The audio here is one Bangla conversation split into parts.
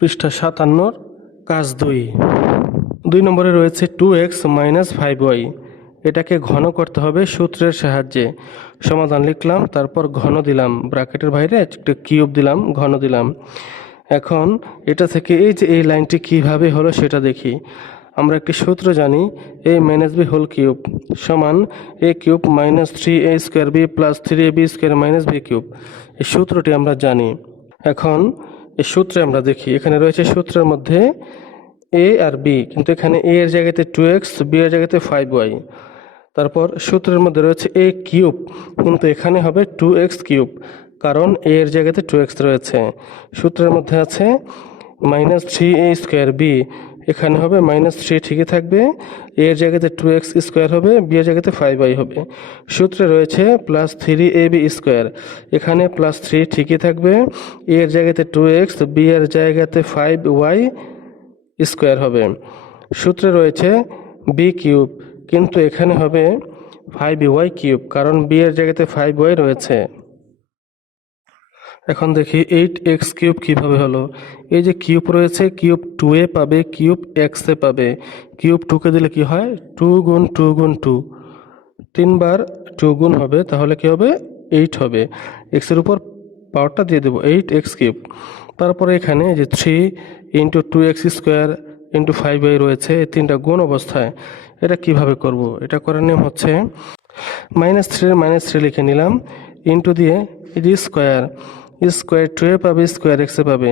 পৃষ্ঠা 57 কাজ 2 নম্বরে রয়েছে 2x - 5y। এটাকে ঘন করতে হবে সূত্রের সাহায্যে। সমাধান লিখলাম, তারপর ঘন দিলাম, ব্র্যাকেটের বাইরে একটা কিউব দিলাম, ঘন দিলাম। এখন এটা থেকে এই যে এই লাইনটি কিভাবে হলো সেটা দেখি। আমরা একটি সূত্র জানি, a - b হোল কিউব সমান a cube minus 3a² b plus 3ab² minus b cube. এই সূত্রটি আমরা জানি। এখন এই সূত্রে আমরা দেখি, এখানে রয়েছে সূত্রের মধ্যে a আর b, কিন্তু এখানে a এর জায়গাতে 2x, b এর জায়গাতে 5y। তারপর সূত্রের মধ্যে রয়েছে a কিউব, কিন্তু এখানে হবে 2x কিউব, কারণ a এর জায়গাতে 2x রয়েছে। সূত্রের মধ্যে আছে মাইনাস 3a² b, এখানে হবে মাইনাস 3 ঠিকই থাকবে, a এর জায়গাতে 2x² হবে, b এর জায়গাতে 5y হবে। সূত্রে রয়েছে প্লাস 3ab², এখানে প্লাস 3 ঠিকই থাকবে, a এর জায়গাতে 2x, b এর জায়গাতে 5y² হবে। সূত্রে রয়েছে b কিউব, কিন্তু এখানে হবে 5y কিউব, কারণ b এর জায়গাতে 5y রয়েছে। এখন দেখি 8x কিউব কীভাবে হলো। এই যে কিউব রয়েছে, কিউব 2a পাবে, কিউব x-এ পাবে। কিউব 2কে দিলে কি হয়, 2 গুণ 2 গুণ 2, 3 বার 2 গুণ হবে, তাহলে কি হবে, 8 হবে। এক্সের উপর পাওয়ারটা দিয়ে দেবো, 8x কিউব। তারপরে এখানে যে 3 ইন্টু 2x² ইন্টু 5y রয়েছে, এই তিনটা গুণ অবস্থায়। এটা কিভাবে করব? এটা করার নিয়ম হচ্ছে -3 লিখে নিলাম, ইন্টু দিয়ে স্কোয়ার, স্কোয়ার 2a পাবে, স্কোয়ার x-এ পাবে,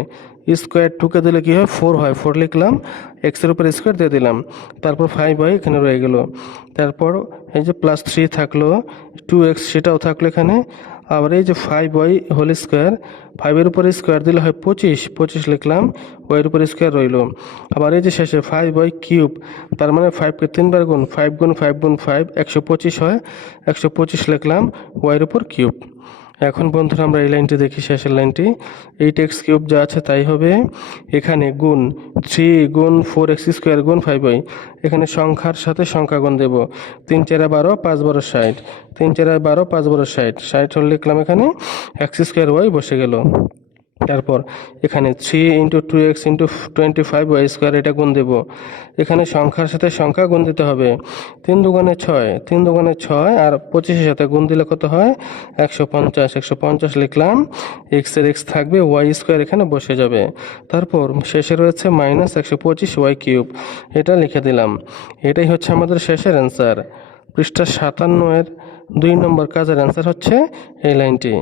স্কোয়ার 2কে দিলে কি হয়, 4 হয়, 4 লিখলাম, এক্সের উপর স্কোয়ার দিয়ে দিলাম, তারপর 5y এখানে রয়ে গেল। তারপর এই যে প্লাস 3 থাকলো, 2x সেটাও থাকলো এখানে, আবার এই যে 5y হোল স্কোয়ার, 5-এর উপরে স্কোয়ার দিলে হয় 25 লিখলাম, ওয়ের উপরে স্কোয়ার রইল। আবার এই যে শেষে 5y কিউব, তার মানে 5কে 3 বার গুণ, 5 গুণ 5 গুণ 5 125 হয়, 125 লিখলাম, ওয়ের উপর কিউব। এখন বন্ধুরা আমরা এই লাইনটি দেখি, শেষের লাইনটি 8x কিউব যা আছে তাই হবে, এখানে গুণ 3 গুণ 4x² গুণ 5y, এখানে সংখ্যার সাথে সংখ্যা গুণ দেব, 3 4 12, 5 12 60, 3 4 12, 5 12 60, 60 হল লিখলাম, এখানে x² বসে গেল। তারপর এখানে 3 ইন্টু 2x ইন্টু 25y², এটা গুণ দেব, এখানে সংখ্যার সাথে সংখ্যা গুণ দিতে হবে, 3 দুগুণে 6, 3 দুগুণে 6, আর 25-এর সাথে গুণ দিলে কত হয়, 150 লিখলাম, x-এর x থাকবে, y² এখানে বসে যাবে। তারপর শেষে রয়েছে মাইনাস 125y কিউব, এটা লিখে দিলাম। এটাই হচ্ছে আমাদের শেষের অ্যান্সার। পৃষ্ঠা 57-এর 2 নম্বর কাজের অ্যান্সার হচ্ছে এই লাইনটি।